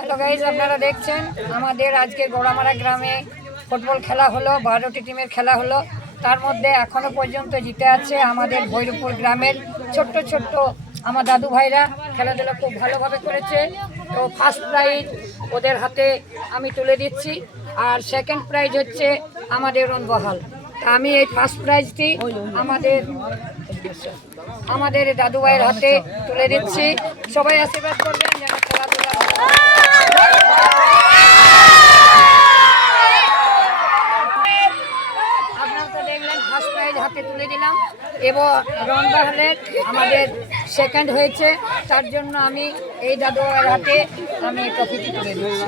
Hello guys, আপনারা দেখছেন আমাদের আজকে গোড়ামারা গ্রামে ফুটবল খেলা হলো। 12টি টিমের খেলা হলো। তার মধ্যে এখনও পর্যন্ত জিতে আছে আমাদের ভৈরবপুর গ্রামের ছোট্ট ছোট্ট আমার দাদু ভাইরা। খেলাধুলা খুব ভালোভাবে করেছে। তো ফার্স্ট প্রাইজ ওদের হাতে আমি তুলে দিচ্ছি, আর সেকেন্ড প্রাইজ হচ্ছে আমাদের রনবহাল। আমি এই ফার্স্ট প্রাইজটি আমাদের দাদু ভাইয়ের হাতে তুলে দিচ্ছি। সবাই আশীর্বাদ করবেন যেন খেলাধুলা। আপনারা তো দেখলেন ফার্স্ট প্রাইজ হাতে তুলে দিলাম, এবং রনবহালের আমাদের সেকেন্ড হয়েছে। তার জন্য আমি এই দাদু ভাইয়ের হাতে আমি ট্রফিটি তুলে দিচ্ছি।